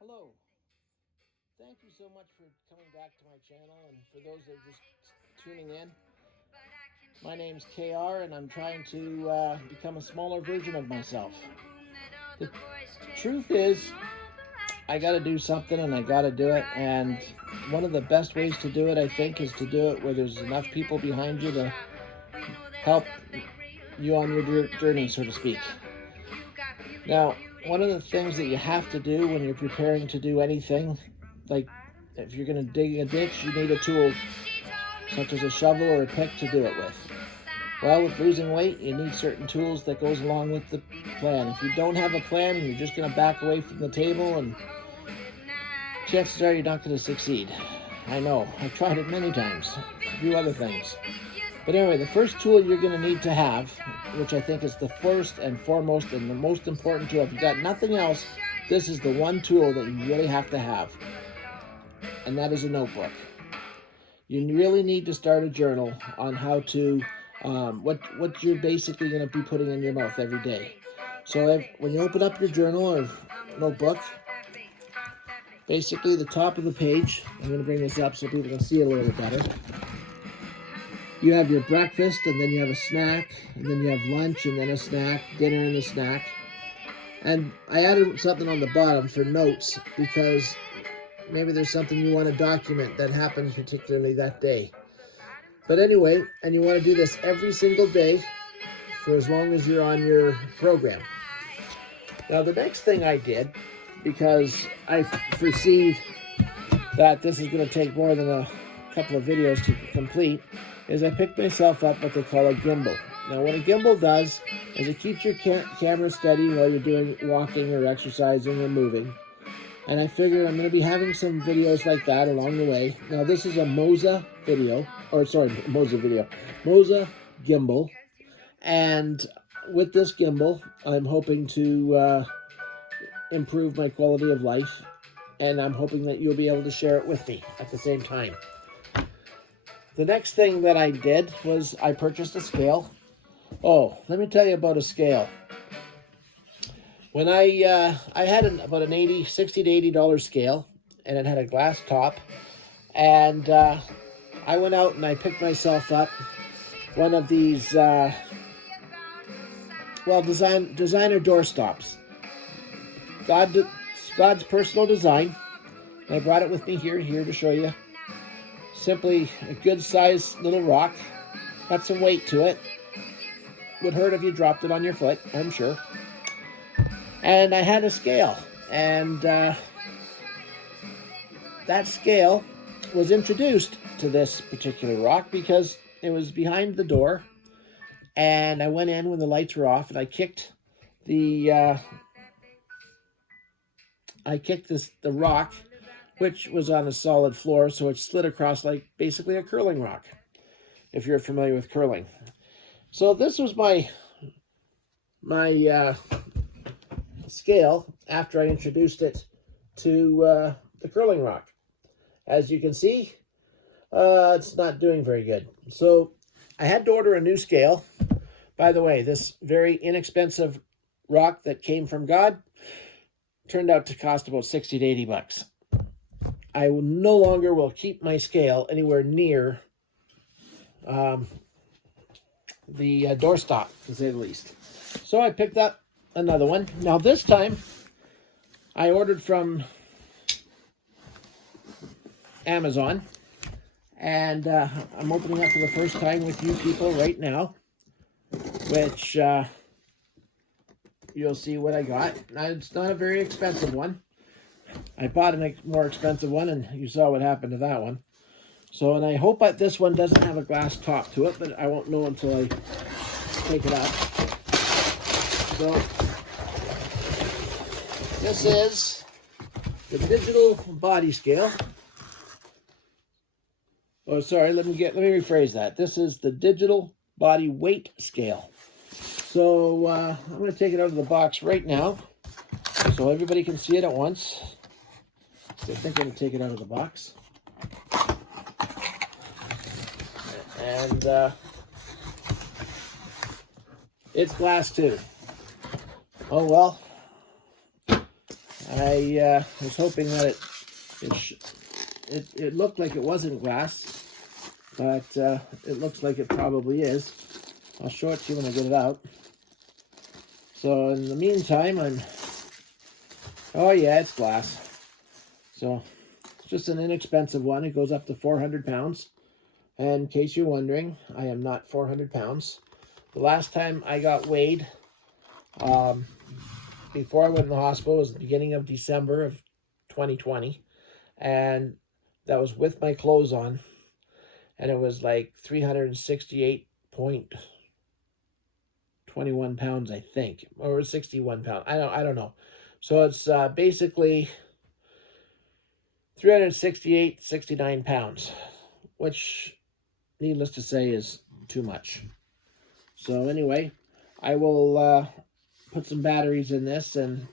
Hello. Thank you so much for coming back to my channel, and for those that are just tuning in, my name's KR and I'm trying to become a smaller version of myself. The truth is, I got to do something and I got to do it, and one of the best ways to do it, I think, is to do it where there's enough people behind you to help you on your journey, so to speak. Now, one of the things that you have to do when you're preparing to do anything, like if you're going to dig a ditch, you need a tool such as a shovel or a pick to do it with. Well, with losing weight, you need certain tools that goes along with the plan. If you don't have a plan and you're just going to back away from the table, and chances are you're not going to succeed. I know, I've tried it many times, a few other things. But anyway, the first tool you're going to need to have, which I think is the first and foremost and the most important tool, if you've got nothing else, this is the one tool that you really have to have, and that is a notebook. You really need to start a journal on how to, what you're basically going to be putting in your mouth every day. So when you open up your journal or notebook, basically the top of the page, I'm going to bring this up so people can see it a little bit better. You have your breakfast, and then you have a snack, and then you have lunch, and then a snack, dinner and a snack. And I added something on the bottom for notes, because maybe there's something you want to document that happened particularly that day. But anyway, and you want to do this every single day for as long as you're on your program. Now, the next thing I did, because I foresee that this is going to take more than a couple of videos to complete, is I picked myself up what they call a gimbal. Now, what a gimbal does is it keeps your camera steady while you're doing walking or exercising or moving. And I figured I'm going to be having some videos like that along the way. Now, this is a Moza gimbal. And with this gimbal, I'm hoping to improve my quality of life. And I'm hoping that you'll be able to share it with me at the same time. The next thing that I did was I purchased a scale. Oh, let me tell you about a scale. When I had about an $60 to $80 scale, and it had a glass top, and I went out and I picked myself up one of these designer door stops. God's personal design. And I brought it with me here to show you. Simply a good sized little rock. Got some weight to it. Would hurt if you dropped it on your foot, I'm sure. And I had a scale, and that scale was introduced to this particular rock because it was behind the door, and I went in when the lights were off, and I kicked the rock, which was on a solid floor, so it slid across like basically a curling rock, if you're familiar with curling. So this was my scale after I introduced it to the curling rock. As you can see, it's not doing very good. So I had to order a new scale. By the way, this very inexpensive rock that came from God turned out to cost about 60 to 80 bucks. I no longer will keep my scale anywhere near the doorstop, to say the least. So I picked up another one. Now this time, I ordered from Amazon, and I'm opening up for the first time with you people right now, which you'll see what I got. Now, it's not a very expensive one. I bought a more expensive one, and you saw what happened to that one. So, and I hope that this one doesn't have a glass top to it, but I won't know until I take it out. So, this is the digital body scale. Oh, sorry, let me rephrase that. This is the digital body weight scale. So, I'm going to take it out of the box right now so everybody can see it at once. So I think I'm going to take it out of the box. And it's glass too. Oh well, I was hoping that it looked like it wasn't glass, but it looks like it probably is. I'll show it to you when I get it out. So in the meantime, oh yeah, it's glass. So it's just an inexpensive one. It goes up to 400 pounds. And in case you're wondering, I am not 400 pounds. The last time I got weighed, before I went in the hospital, was the beginning of December of 2020. And that was with my clothes on. And it was like 368.21 pounds, I think. Or 61 pounds. I don't know. So it's basically 369 pounds, which, needless to say, is too much. So anyway, I will put some batteries in this, and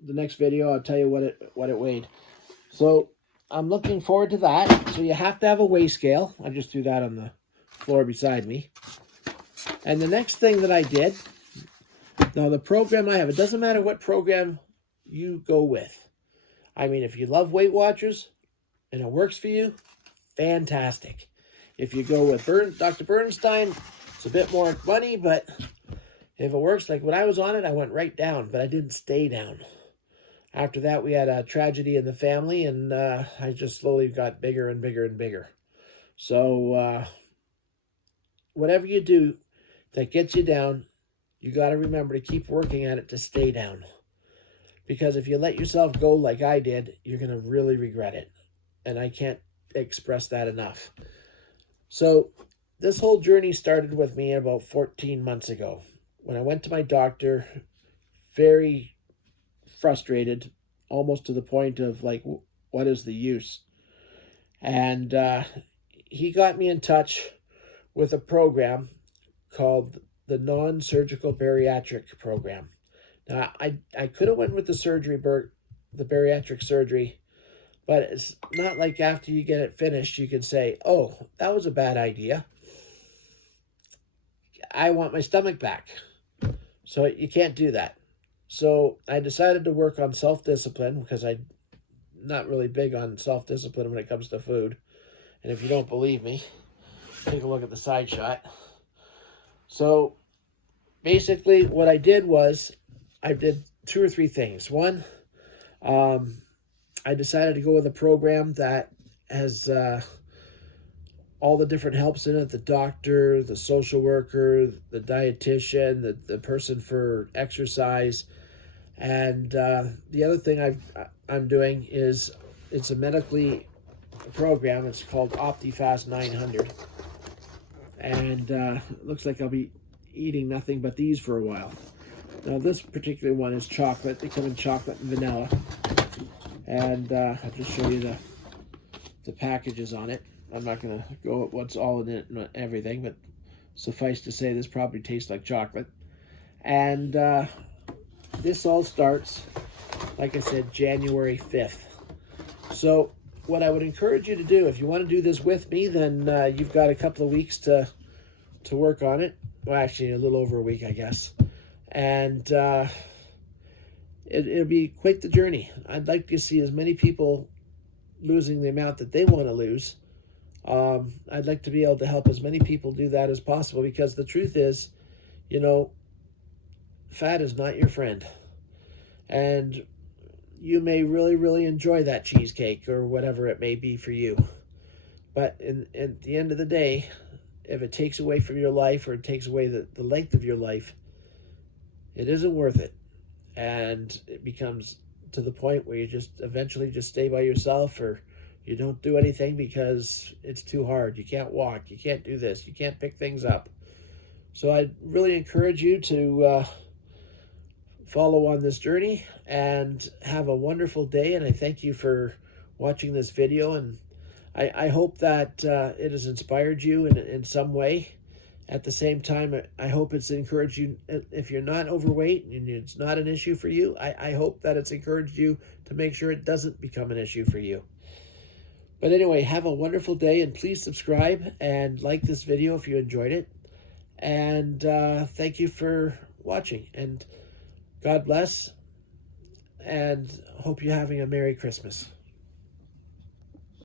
the next video I'll tell you what it weighed. So I'm looking forward to that. So you have to have a weigh scale. I just threw that on the floor beside me. And the next thing that I did, now the program I have, it doesn't matter what program you go with. I mean, if you love Weight Watchers and it works for you, fantastic. If you go with Dr. Bernstein, it's a bit more money, but if it works, like when I was on it, I went right down, but I didn't stay down. After that, we had a tragedy in the family, and I just slowly got bigger and bigger and bigger. So whatever you do that gets you down, you got to remember to keep working at it to stay down. Because if you let yourself go like I did, you're going to really regret it. And I can't express that enough. So this whole journey started with me about 14 months ago, when I went to my doctor, very frustrated, almost to the point of like, what is the use? And he got me in touch with a program called the Non-Surgical Bariatric Program. Now, I could have went with the surgery, the bariatric surgery, but it's not like after you get it finished, you can say, oh, that was a bad idea. I want my stomach back. So you can't do that. So I decided to work on self-discipline, because I'm not really big on self-discipline when it comes to food. And if you don't believe me, take a look at the side shot. So basically what I did was, I did 2 or 3 things. One, I decided to go with a program that has all the different helps in it: the doctor, the social worker, the dietitian, the person for exercise. And the other thing I'm doing is, it's a medically program. It's called OptiFast 900. And it looks like I'll be eating nothing but these for a while. Now this particular one is chocolate. They come in chocolate and vanilla. And I'll just show you the packages on it. I'm not going to go at what's all in it and everything, but suffice to say this probably tastes like chocolate. And this all starts, like I said, January 5th. So what I would encourage you to do, if you want to do this with me, then you've got a couple of weeks to work on it. Well, actually, a little over a week, I guess. And it'll be quite the journey. I'd like to see as many people losing the amount that they want to lose. I'd like to be able to help as many people do that as possible, because the truth is, you know, fat is not your friend. And you may really, really enjoy that cheesecake or whatever it may be for you. But at the end of the day, if it takes away from your life, or it takes away the length of your life, it isn't worth it. And it becomes to the point where you just eventually just stay by yourself, or you don't do anything because it's too hard. You can't walk. You can't do this. You can't pick things up. So I really encourage you to follow on this journey and have a wonderful day. And I thank you for watching this video. And I hope that it has inspired you in some way. At the same time, I hope it's encouraged you, if you're not overweight and it's not an issue for you, I hope that it's encouraged you to make sure it doesn't become an issue for you. But anyway, have a wonderful day, and please subscribe and like this video if you enjoyed it. And thank you for watching, and God bless, and hope you're having a Merry Christmas.